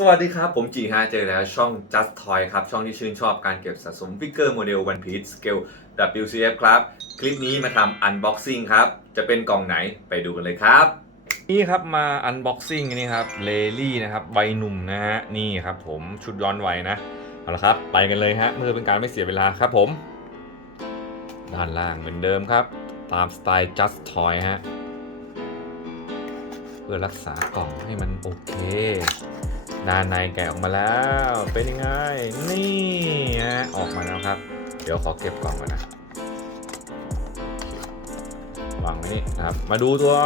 สวัสดีครับ ผมจีฮะเจอแล้วช่อง Just Toy ครับ ช่องที่ชื่นชอบการเก็บสะสมฟิกเกอร์โมเดล One Piece Scale WCF ครับ คลิปนี้มาทำ Unboxing ครับ จะเป็นกล่องไหนไปดูกันเลยครับ นี่ครับมา Unboxing นี่ครับเลลี่นะครับวัยหนุ่มนะฮะ นี่ครับผมชุดย้อนวัยนะ เอาละครับ ไปกันเลยฮะเมื่อเป็นการไม่เสียเวลาครับผม ด้านล่างเหมือนเดิมครับ ตามสไตล์ Just Toy ฮะเพื่อรักษากล่องให้มันโอเค ด้านในแกะออกมาแล้ว เป็นยังไง นี่ฮะออกมาแล้วครับ เดี๋ยวขอเก็บกล่องก่อนนะวางไว้นี่ครับ มาดูตัว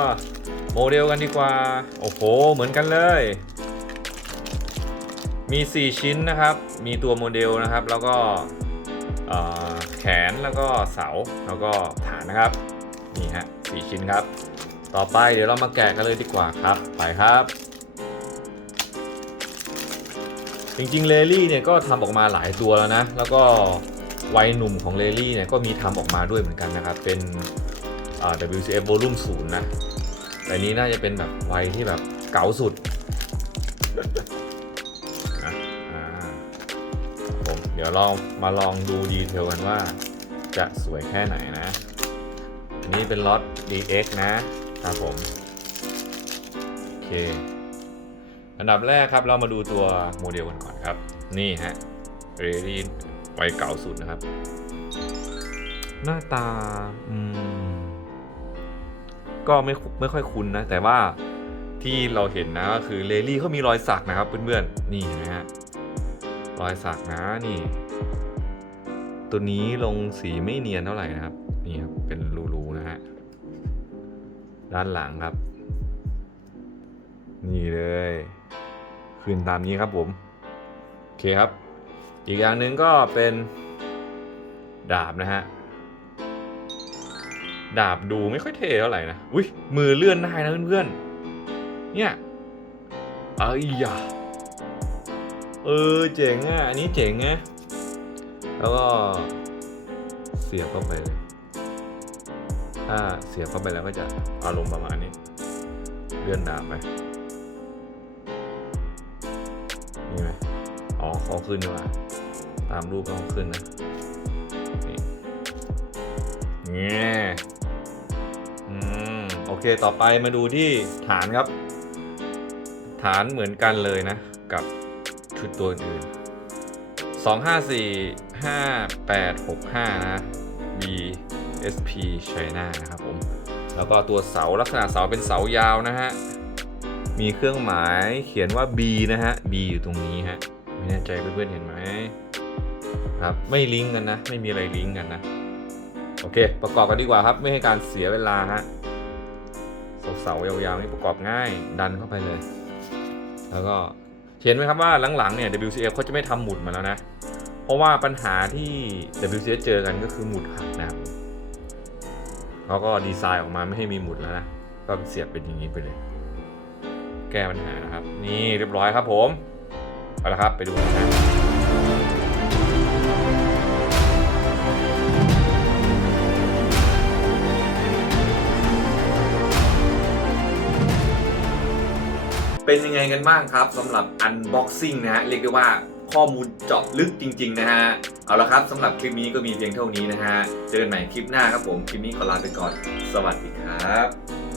โมเดลกันดีกว่า โอ้โห เหมือนกันเลย มี 4 ชิ้นนะครับ มีตัวโมเดลนะครับ แล้วก็แขนแล้วก็เสาแล้วก็ฐานนะครับ นี่ฮะสชิ้นครับ ต่อไปเดี๋ยวเรามาแกะกันเลยดีกว่าครับ ไปครับ จริงๆเลลี่เนี่ยก็ทำออกมาหลายตัวแล้วนะ แล้วก็วัยหนุ่มของเลลี่เนี่ยก็มีทำออกมาด้วยเหมือนกันนะครับ เป็น WCF Volume 0 นะ แต่นี้น่าจะเป็นแบบวัยที่แบบเก๋าสุดนะผมเดี๋ยวเรามาลองดูดีเทลกันว่าจะสวยแค่ไหนนะนนี้เป็นล็อต DX นะครับผม โอเค อันดับแรกครับเรามาดูตัวโมเดลกันก่อนครับ นี่ฮะเรดี้ไวเก่าสุดนะครับ หน้าตาอืมก็ไม่ไม่ค่อยคุ้นนะ แต่ว่าที่เราเห็นนะก็คือเลลี่เขามีรอยสักนะครับเพื่อนๆนี่เห็นะฮะรอยสักนะนี่ ตัวนี้ลงสีไม่เนียนเท่าไหร่นะครับนี่ครับเป็นรูๆนะฮะด้านหลังครับ นี่เลยขึ้นตามนี้ครับผม โอเคครับ อีกอย่างหนึ่งก็เป็นดาบนะฮะ ดาบดูไม่ค่อยเท่เท่าไหร่นะ อุ้ยมือเลื่อนได้นะเพื่อนๆ เนี่ยเอ้ยยะเออเจ๋งอะ อันนี้เจ๋งไงแล้วก็เสียบเข้าไปเลย ถ้าเสียบเข้าไปแล้วก็จะอารมณ์ประมาณนี้ เลื่อนดาบไป นี่ไหมอ๋อเขาขึ้นดีกว่าตามรูปเขาขึ้นนะนี่เอืมโอเคต่อไปมาดูที่ฐานครับ ฐานเหมือนกันเลยนะ กับชุดตัวอื่น2 5 4 5 8 6 5 นะ BSP China นะครับผม แล้วก็ตัวเสาลักษณะเสาเป็นเสายาวนะฮะ มีเครื่องหมายเขียนว่า B นะฮะ B อยู่ตรงนี้ฮะ ไม่แน่ใจเพื่อนๆเห็นไหมครับ ไม่ลิงก์กันนะ ไม่มีอะไรลิงก์กันนะ โอเค ประกอบกันดีกว่าครับ ไม่ให้การเสียเวลาฮะเสาๆยาวๆนี่ประกอบง่าย ดันเข้าไปเลย แล้วก็เห็นไหมครับว่าหลังๆเนี่ย WCF เขาจะไม่ทำหมุดมาแล้วนะ เพราะว่าปัญหาที่ WCF เจอกันก็คือหมุดหักนะครับเขาก็ดีไซน์ออกมาไม่ให้มีหมุดแล้วนะ ก็เสียบเป็นอย่างนี้ไปเลย แก้ปัญหานะครับ นี่เรียบร้อยครับผม เอาละครับไปดูกันนะเป็นยังไงกันบ้างครับสำหรับ Unboxing นะฮะเรียกได้ว่าข้อมูลเจาะลึกจริง ๆ นะฮะ เอาละครับสำหรับคลิปนี้ก็มีเพียงเท่านี้นะฮะ เจอกันใหม่คลิปหน้าครับผม คลิปนี้ขอลาไปก่อน สวัสดีครับ